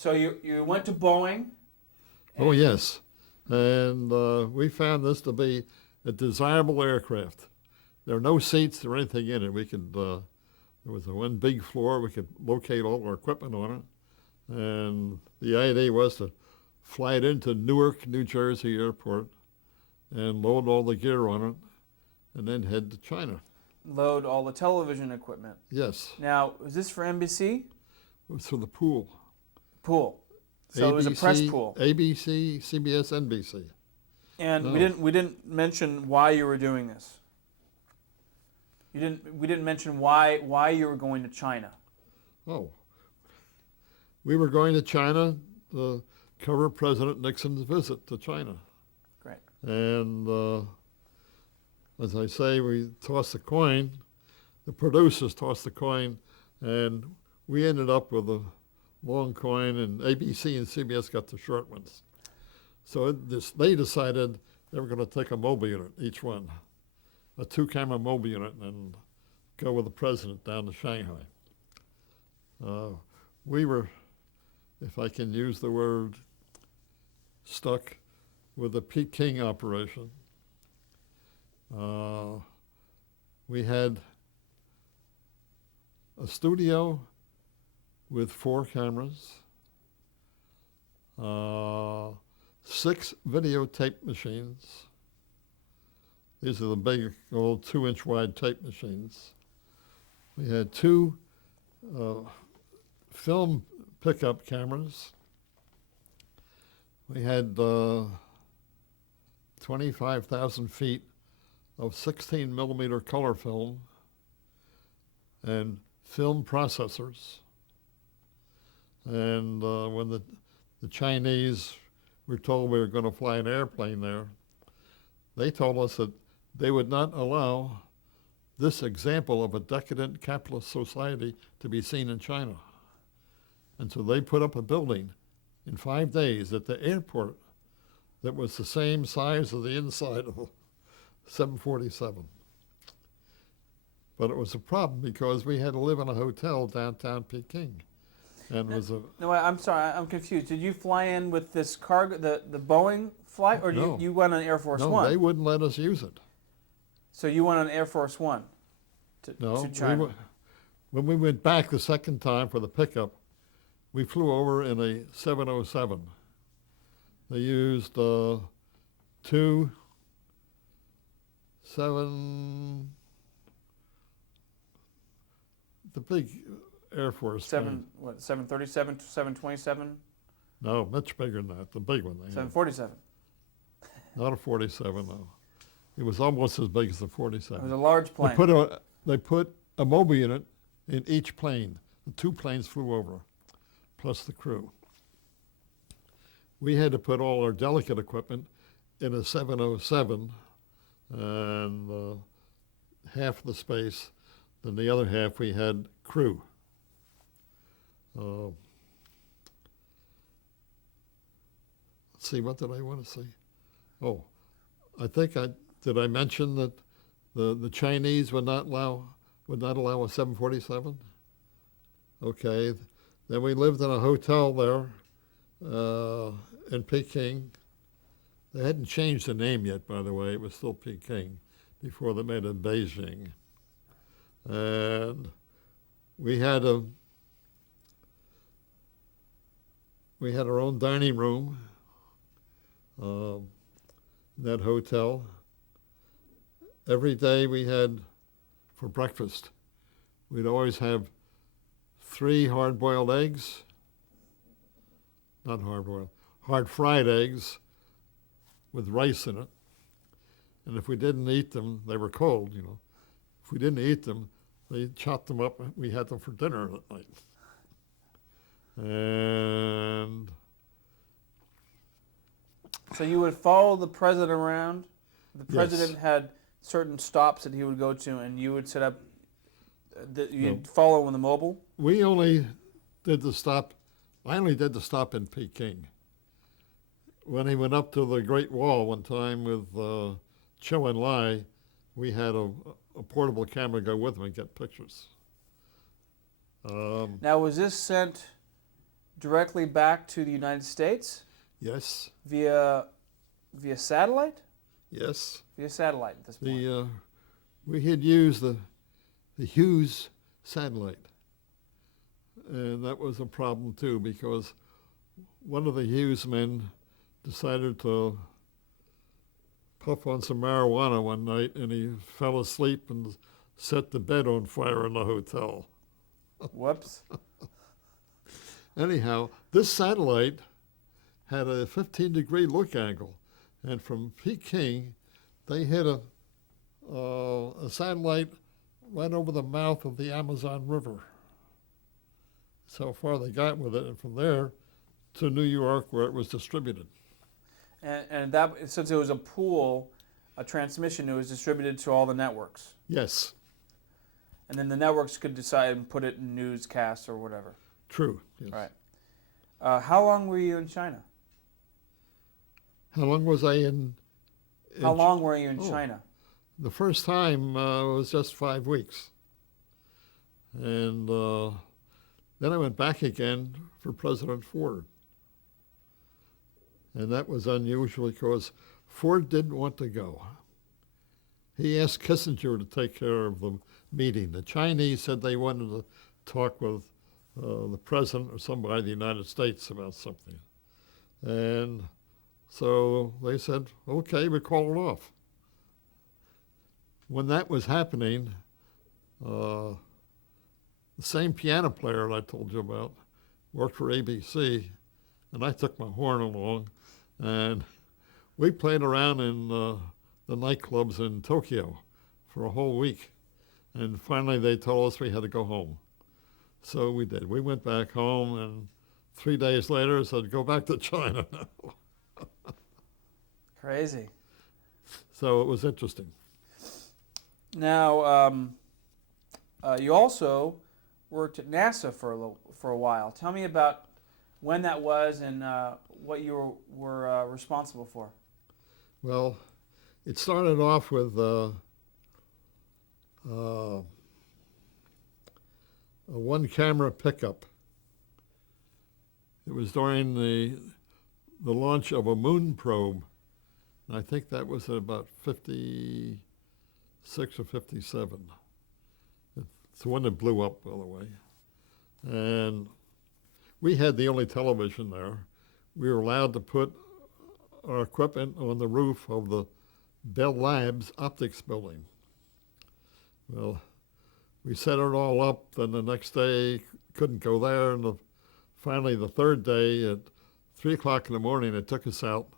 So you went to Boeing. Oh, yes. And we found this to be a desirable aircraft. There are no seats or anything in it. There was one big floor. We could locate all our equipment on it. And the idea was to fly it into Newark, New Jersey airport and load all the gear on it and then head to China. Load all the television equipment. Yes. Now, was this for NBC? It was for the pool. Pool. So ABC, it was a press pool. ABC, CBS, NBC. And No. we didn't mention why you were doing this. We didn't mention why you were going to China. Oh. We were going to China to cover President Nixon's visit to China. Great. And as I say, we tossed the coin. The producers tossed the coin, and we ended up with a long coin, and ABC and CBS got the short ones. So they decided they were going to take a mobile unit, each one, a 2-camera mobile unit, and go with the president down to Shanghai. We were, if I can use the word, stuck with the Peking operation. We had a studio with 4 cameras, 6 videotape machines. These are the big old 2-inch wide tape machines. We had 2 film pickup cameras. We had 25,000 feet of 16 millimeter color film and film processors. And when the Chinese were told we were going to fly an airplane there, they told us that they would not allow this example of a decadent capitalist society to be seen in China. And so they put up a building in 5 days at the airport that was the same size as the inside of a 747. But it was a problem because we had to live in a hotel downtown Peking. And it was a... No, I'm sorry, I'm confused. Did you fly in with this cargo, the Boeing flight, or No. you went on Air Force No, One? they wouldn't let us use it. So you went on Air Force One No, to China? when we went back the second time for the pickup, we flew over in a 707. They used 2 the big Air Force plane. 737, 727, No, much bigger than that, the big one. 747. Not a 47, no. It was almost as big as the It 47. was a large plane. They put a mobile unit in each plane. The 2 planes flew over, plus the crew. We had to put all our delicate equipment in a 707, and half the space, then the other half we had crew. Let's see, what did I want to say? Oh, I think did I mention that the Chinese would not allow a 747? Okay, then we lived in a hotel there in Peking. They hadn't changed the name yet, by the way. It was still Peking before they made it Beijing. And we had our own dining room in that hotel. Every day we had, for breakfast, we'd always have 3 hard-boiled eggs, not hard-boiled, hard-fried eggs with rice in it. And if we didn't eat them, they were cold, you know. If we didn't eat them, they chopped them up. We had them for dinner at night. And So you would follow the president around. The Yes. president had certain stops that he would go to, and you would set up. You'd No. follow on the mobile. we only did the stop. I only did the stop in Peking. When he went up to the Great Wall one time with Chou and Lai, we had a portable camera go with him and get pictures. Now, was this sent directly back to the United States Yes, via satellite? yes. Via satellite at this point. We had used the Hughes satellite, and that was a problem too because one of the Hughes men decided to puff on some marijuana one night, and he fell asleep and set the bed on fire in the hotel. Whoops. Anyhow, this satellite had a 15-degree look angle, and from Peking, they hit a satellite right over the mouth of the Amazon River. That's how far they got with it, and from there to New York, where it was distributed. And that, since it was a pool, a transmission, it was distributed to all the networks. Yes, And then the networks could decide and put it in newscasts or whatever. true. Yes. Right. How long were you in China? How long was I in How long were you in Oh. China? The first time was just 5 weeks. And then I went back again for President Ford. And that was unusual because Ford didn't want to go. He asked Kissinger to take care of the meeting. The Chinese said they wanted to talk with the president or somebody in the United States about something. And so they said, okay, we call it off. When that was happening, the same piano player I told you about worked for ABC, and I took my horn along, and we played around in the nightclubs in Tokyo for a whole week. And finally they told us we had to go home. So we did. We went back home, and 3 days later said, go back to China now. Crazy. So it was interesting. Now, you also worked at NASA for a while. Tell me about when that was and what you were responsible for. Well, it started off with a one-camera pickup. It was during the launch of a moon probe. And I think that was at about 56 or 57. It's the one that blew up, by the way. And we had the only television there. We were allowed to put our equipment on the roof of the Bell Labs optics building. Well, we set it all up, then the next day couldn't go there, and finally the third day at 3 o'clock in the morning, it took us out.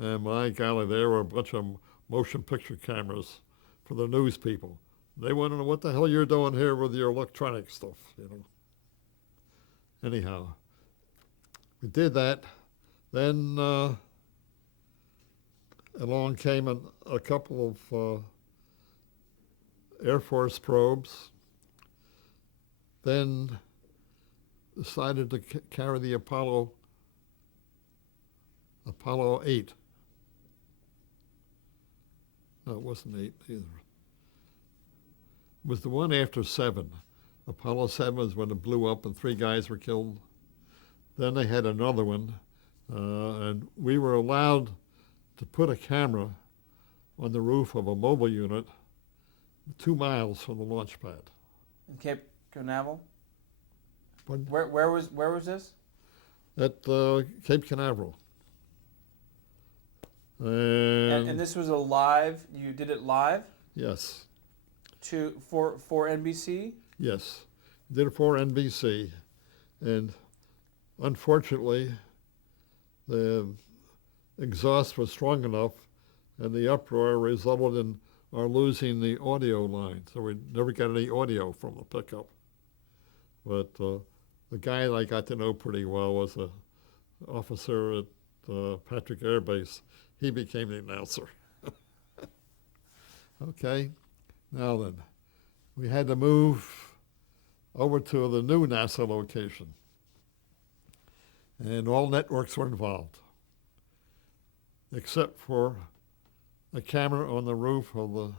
And my golly, there were a bunch of motion picture cameras for the news people. They wanted to know what the hell you're doing here with your electronic stuff, you know. Anyhow, we did that. Then along came a couple of Air Force probes. Then decided to carry the Apollo 8. No, it wasn't 8 either. It was the one after 7. Apollo 7 was when it blew up and 3 guys were killed. Then they had another one, and we were allowed to put a camera on the roof of a mobile unit 2 miles from the launch pad. In Cape Canaveral? Pardon? Where was this? At Cape Canaveral. And this was a live. You did it live Yes, for NBC. yes. Did it for NBC, and unfortunately, the exhaust was strong enough, and the uproar resulted in our losing the audio line, so we never got any audio from the pickup. But the guy that I got to know pretty well was an officer at Patrick Air Base. He became the announcer. Okay, now then, we had to move over to the new NASA location, and all networks were involved, except for a camera on the roof of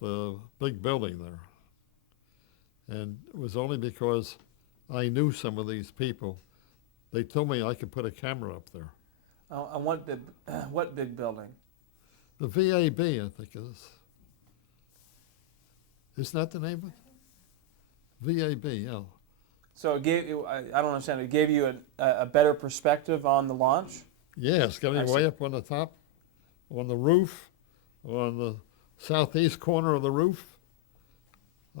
the big building there. And it was only because I knew some of these people. They told me I could put a camera up there. On what big building? The VAB, I think it is. Isn't that the name of it? VAB, yeah. So it gave you, I don't understand, it gave you a better perspective on the launch? Yes, getting way up on the top, on the roof, on the southeast corner of the roof.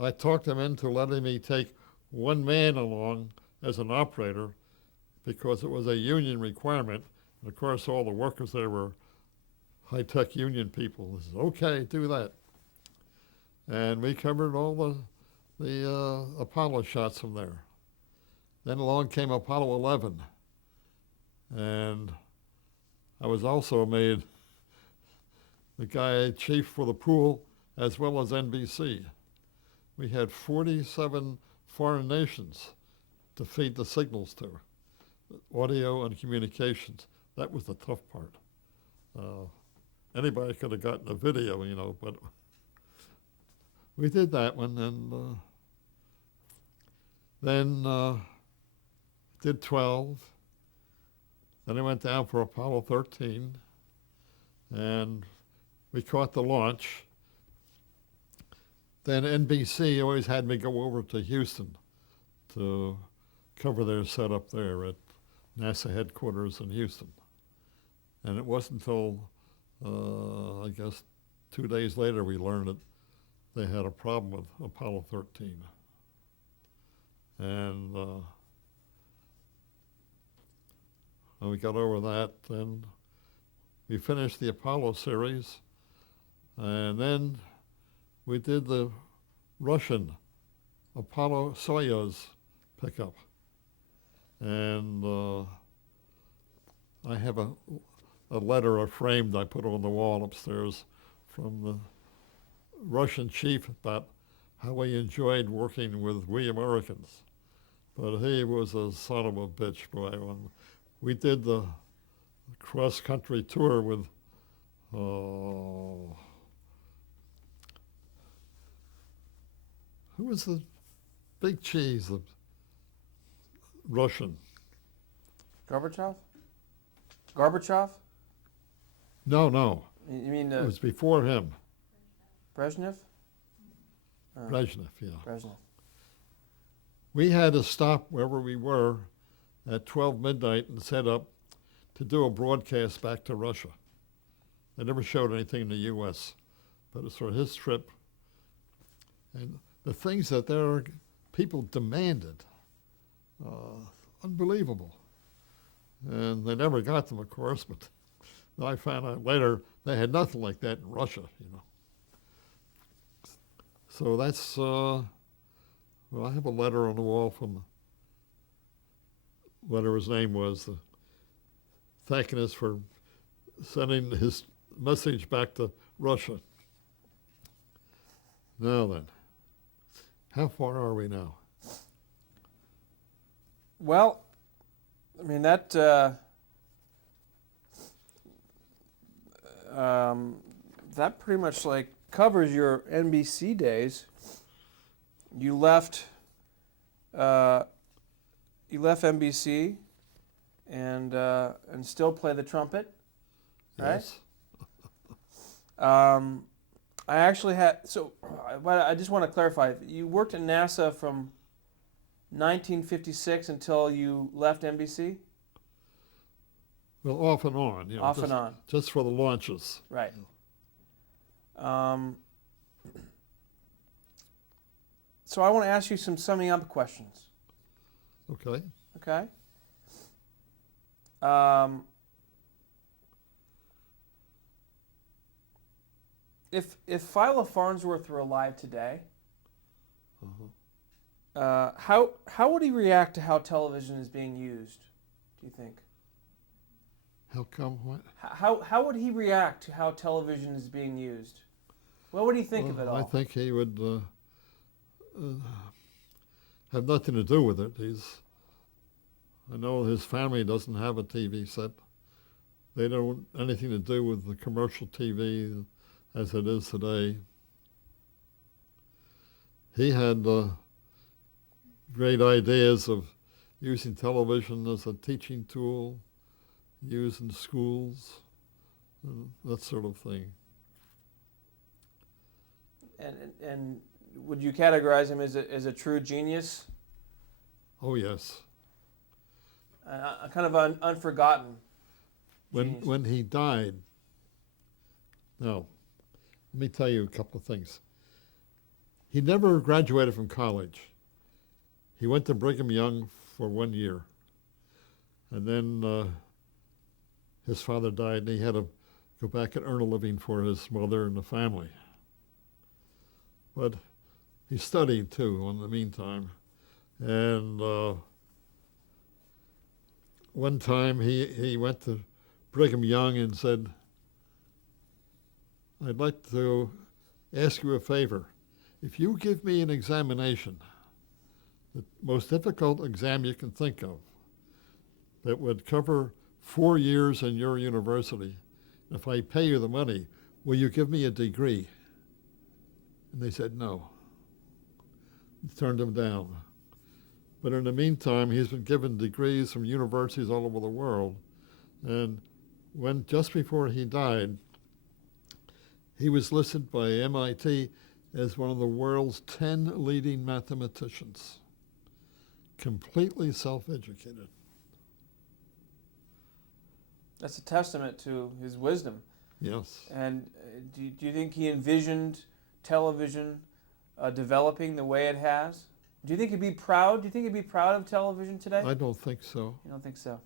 I talked them into letting me take one man along as an operator because it was a union requirement. And of course, all the workers there were high-tech union people. I said, okay, do that. And we covered all the Apollo shots from there. Then along came Apollo 11. And I was also made the guy chief for the pool as well as NBC. We had 47 foreign nations to feed the signals to, audio and communications. That was the tough part. Anybody could have gotten a video, you know, but we did that one, and then did 12. Then I went down for Apollo 13, and we caught the launch. Then NBC always had me go over to Houston to cover their setup there at NASA headquarters in Houston. And it wasn't until, I guess, 2 days later we learned that they had a problem with Apollo 13. And when we got over that, then we finished the Apollo series, and then we did the Russian Apollo Soyuz pickup. And I have a letter framed I put on the wall upstairs from the Russian chief about how he enjoyed working with we Americans. But he was a son of a bitch, boy. When we did the cross-country tour with who was the big cheese, the Russian? Gorbachev? Gorbachev? No, no. You mean It was before him. Brezhnev? Brezhnev, yeah. Brezhnev. We had to stop wherever we were at 12 midnight and set up to do a broadcast back to Russia. They never showed anything in the U.S., but it's for his trip. And the things that their people demanded, unbelievable. And they never got them, of course, but I found out later they had nothing like that in Russia, you know. So that's, well, I have a letter on the wall from whatever his name was, thanking us for sending his message back to Russia. Now then, how far are we now? Well, I mean, that that pretty much like covers your NBC days. You left NBC and still play the trumpet, right? Yes. I actually had, so I just want to clarify, you worked at NASA from 1956 until you left NBC? Well, off and on. You know, Off and on. Just for the launches. Right. So I want to ask you some summing up questions. Okay. Okay? If Phyla Farnsworth were alive today, how would he react to how television is being used, do you think? How come what? How would he react to how television is being used? What would he think of it all? I think he would have nothing to do with it. I know his family doesn't have a TV set. They don't want anything to do with the commercial TV as it is today. He had great ideas of using television as a teaching tool, used in schools, that sort of thing. And would you categorize him as a true genius? Oh yes. Kind of an unforgotten genius. When he died, now, let me tell you a couple of things. He never graduated from college. He went to Brigham Young for 1 year. And then his father died, and he had to go back and earn a living for his mother and the family. But he studied, too, in the meantime. And one time he went to Brigham Young and said, I'd like to ask you a favor. If you give me an examination, the most difficult exam you can think of, that would cover 4 years in your university, if I pay you the money, will you give me a degree? And they said no. Turned him down. But in the meantime, he's been given degrees from universities all over the world. And just before he died, he was listed by MIT as one of the world's 10 leading mathematicians, completely self-educated. That's a testament to his wisdom. Yes. And do you think he envisioned television developing the way it has? Do you think he'd be proud? Do you think he'd be proud of television today? I don't think so. You don't think so?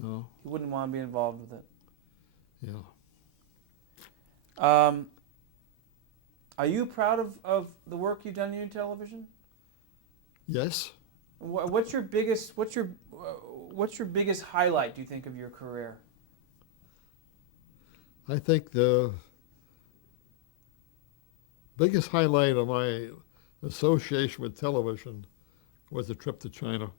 No. He wouldn't want to be involved with it. Yeah. Are you proud of the work you've done in television? Yes. What's your biggest highlight, do you think, of your career? I think the biggest highlight of my association with television was a trip to China.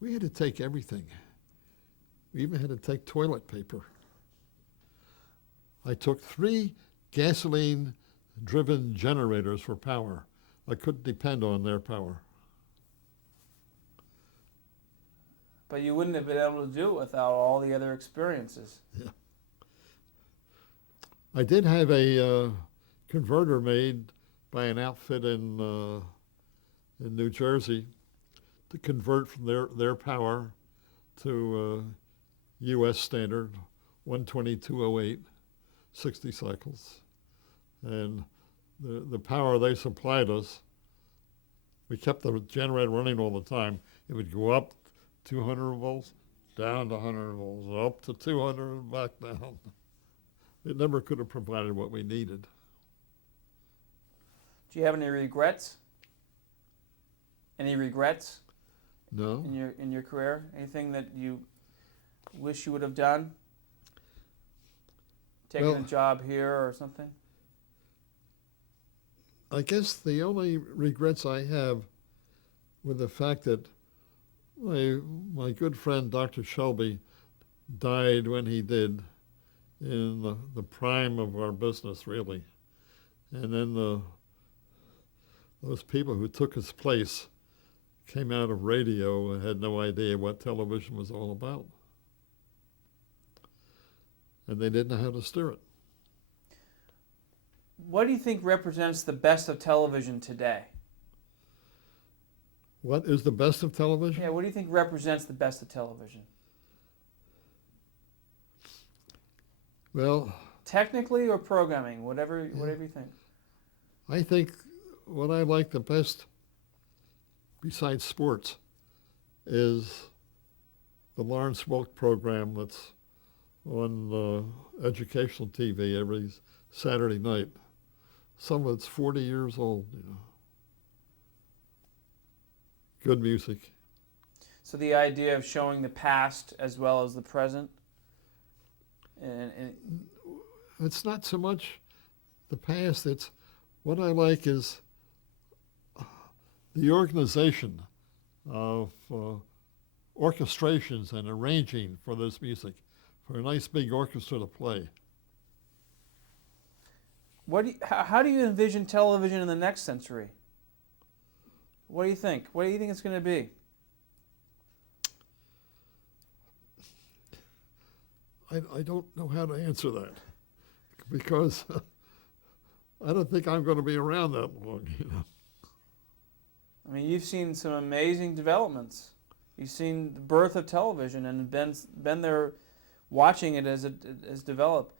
We had to take everything. We even had to take toilet paper. I took 3 gasoline-driven generators for power. I couldn't depend on their power. But you wouldn't have been able to do it without all the other experiences. Yeah. I did have a converter made by an outfit in New Jersey to convert from their power to U.S. standard 12208, 60 cycles. And the power they supplied us, we kept the generator running all the time. It would go up 200 volts, down to 100 volts, up to 200 and back down. It never could have provided what we needed. Do you have any regrets? Any regrets? No. In your career? Anything that you wish you would have done? Taking a job here or something? I guess the only regrets I have were the fact that my good friend Dr. Shelby died when he did, in the prime of our business, really. And then those people who took his place came out of radio and had no idea what television was all about. And they didn't know how to steer it. What do you think represents the best of television today? What is the best of television? Yeah, what do you think represents the best of television? Well, technically or programming, whatever you think. I think what I like the best, besides sports, is the Lawrence Welk program that's on educational TV every Saturday night. Some of it's 40 years old, you know. Good music. So the idea of showing the past as well as the present? And it's not so much the past. It's what I like is the organization of orchestrations and arranging for this music, for a nice big orchestra to play. How do you envision television in the next century? What do you think? What do you think it's going to be? I don't know how to answer that because I don't think I'm going to be around that long. I mean, you've seen some amazing developments. You've seen the birth of television and been there watching it as it has developed.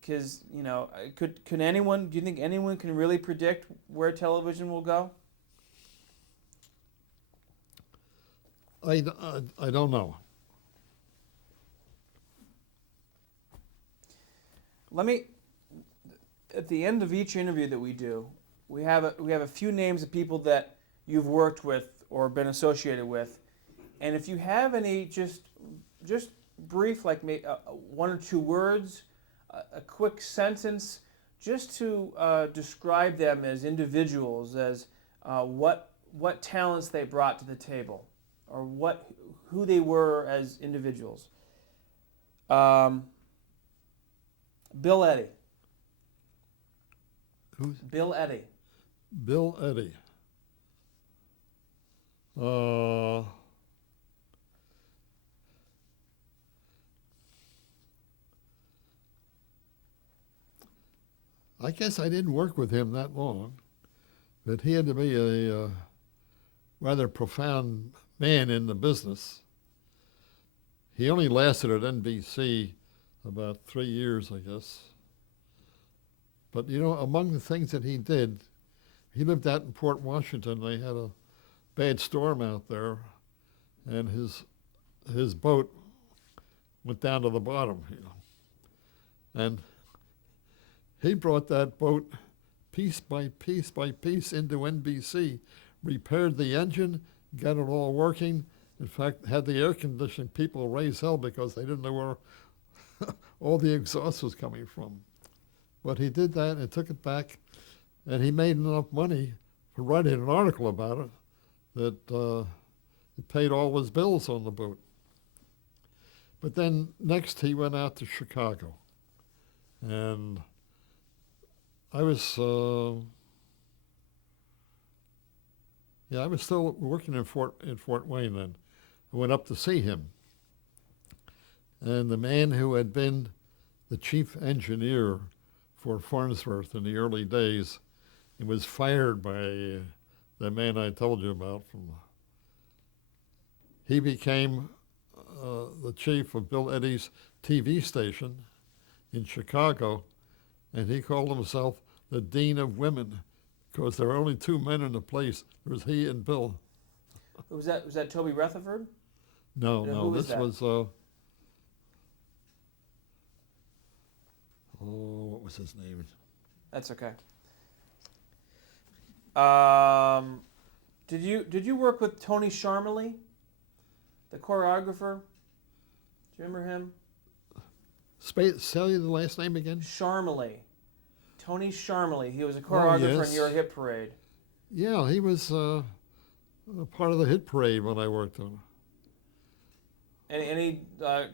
Because, could anyone, do you think anyone can really predict where television will go? I don't know. Let me, at the end of each interview that we do, we have a few names of people that you've worked with or been associated with, and if you have any just brief, like one or two words, a quick sentence, just to describe them as individuals, as what talents they brought to the table, or who they were as individuals. Bill Eddy. Who's Bill Eddy. Bill Eddy? I guess I didn't work with him that long, but he had to be a rather profound man in the business. He only lasted at NBC about 3 years, I guess. But among the things that he did, he lived out in Port Washington. They had a bad storm out there, and his boat went down to the bottom, and he brought that boat piece by piece by piece into NBC, repaired the engine, got it all working. In fact, had the air conditioning people raise hell because they didn't know where all the exhaust was coming from. But he did that and took it back, and he made enough money for writing an article about it that it paid all his bills on the boat. But then next he went out to Chicago, and I was still working in Fort Wayne then. I went up to see him, and the man who had been the chief engineer for Farnsworth in the early days, and was fired by the man I told you about. He became the chief of Bill Eddy's TV station in Chicago, and he called himself the Dean of Women because there were only two men in the place. There was he and Bill. Was that Toby Rutherford? No, Who was this that? was what was his name? That's okay. Did you work with Tony Sharmely, the choreographer? Do you remember him? Say the last name again. Sharmely. Tony Sharmely. He was a choreographer yes. in your hit parade. Yeah, he was a part of the hit parade when I worked on it. Any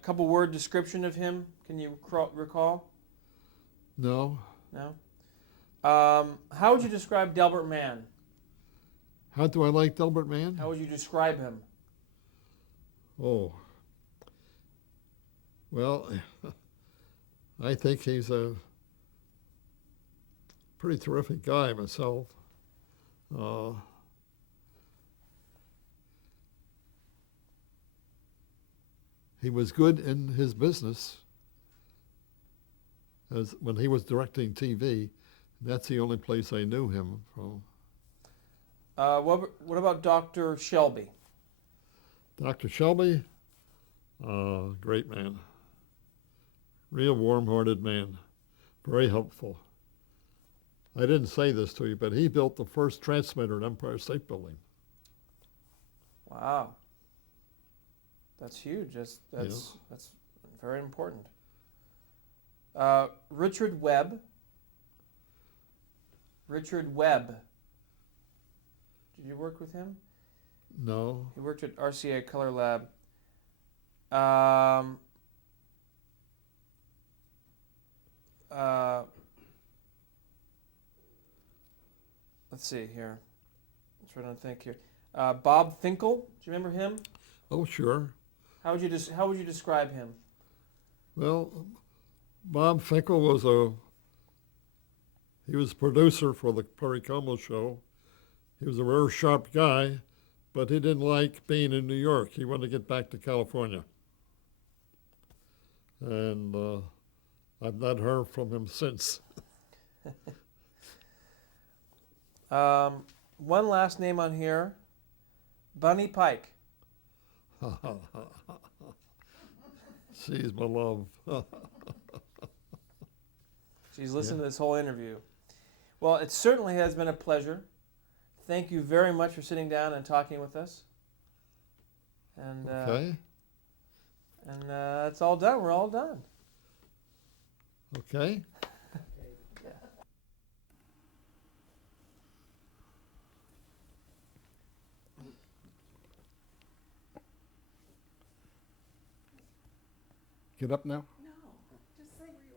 couple word description of him? Can you recall? No. No. How would you describe Delbert Mann? How do I like Delbert Mann? How would you describe him? Oh. Well, I think he's a pretty terrific guy myself. He was good in his business as when he was directing TV. That's the only place I knew him from. What about Dr. Shelby? Dr. Shelby, great man. Real warm-hearted man, very helpful. I didn't say this to you, but he built the first transmitter at Empire State Building. Wow. That's huge. That's very important. Richard Webb. Richard Webb. Did you work with him? No. He worked at RCA Color Lab. Let's see here. trying to think here. Bob Finkel. Do you remember him? Oh, sure. How would you describe him? Well, Bob Finkel he was producer for the Perry Como show. He was a very sharp guy, but he didn't like being in New York. He wanted to get back to California. And I've not heard from him since. One last name on here, Bunny Pike. She's my love. She's listened to this whole interview. Well, it certainly has been a pleasure. Thank you very much for sitting down and talking with us. And Okay. It's all done. We're all done. Okay. Get up now. No, just say where you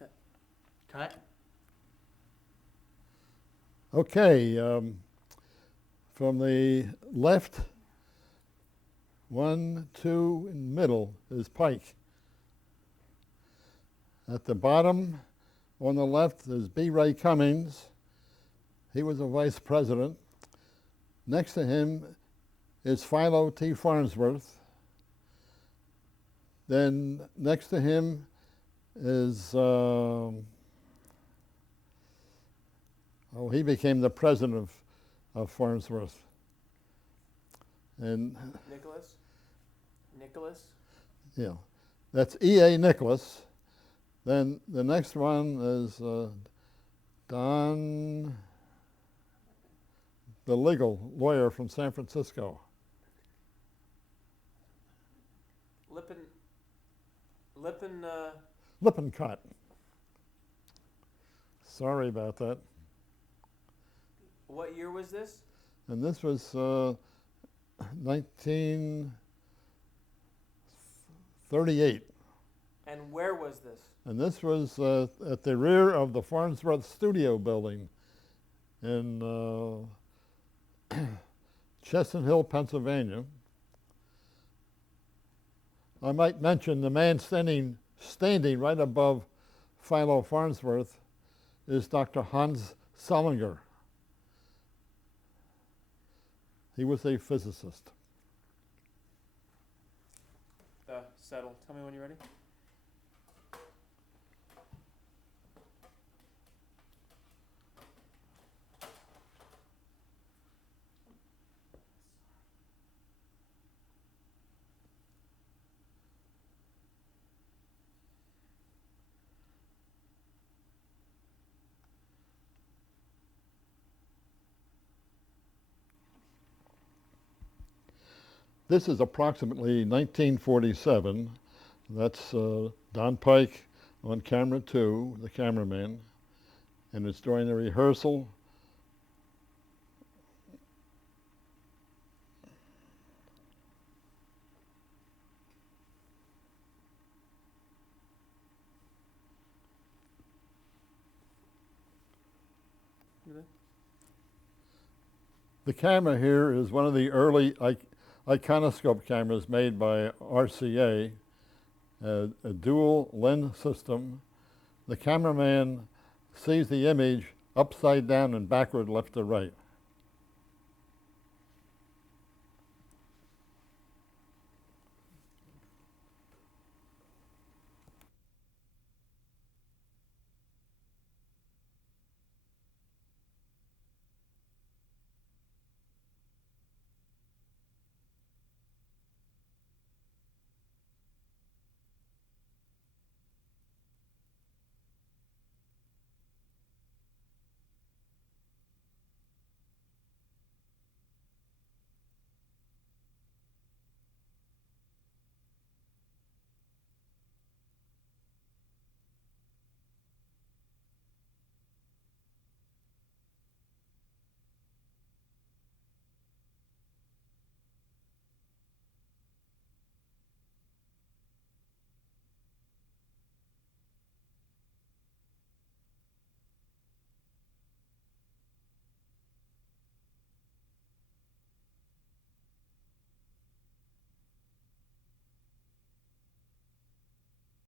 are. Cut. Okay. From the left, 1, 2, in the middle is Pike. At the bottom, on the left, is B. Ray Cummings. He was a vice president. Next to him is Philo T. Farnsworth. Then next to him is, he became the president of Farnsworth. And Nicholas. yeah, that's E.A. Nicholas. Then the next one is Don, the legal lawyer from San Francisco. Lippincott. Sorry about that. What year was this? And this was 1938. And where was this? And this was at the rear of the Farnsworth Studio building in Chestnut Hill, Pennsylvania. I might mention the man standing right above Philo Farnsworth is Dr. Hans Solinger. He was a physicist. Settle. Tell me when you're ready. This is approximately 1947. That's Don Pike on camera 2, the cameraman, and it's during the rehearsal. The camera here is one of the early iconoscope cameras made by RCA, a dual lens system. The cameraman sees the image upside down and backward, left to right.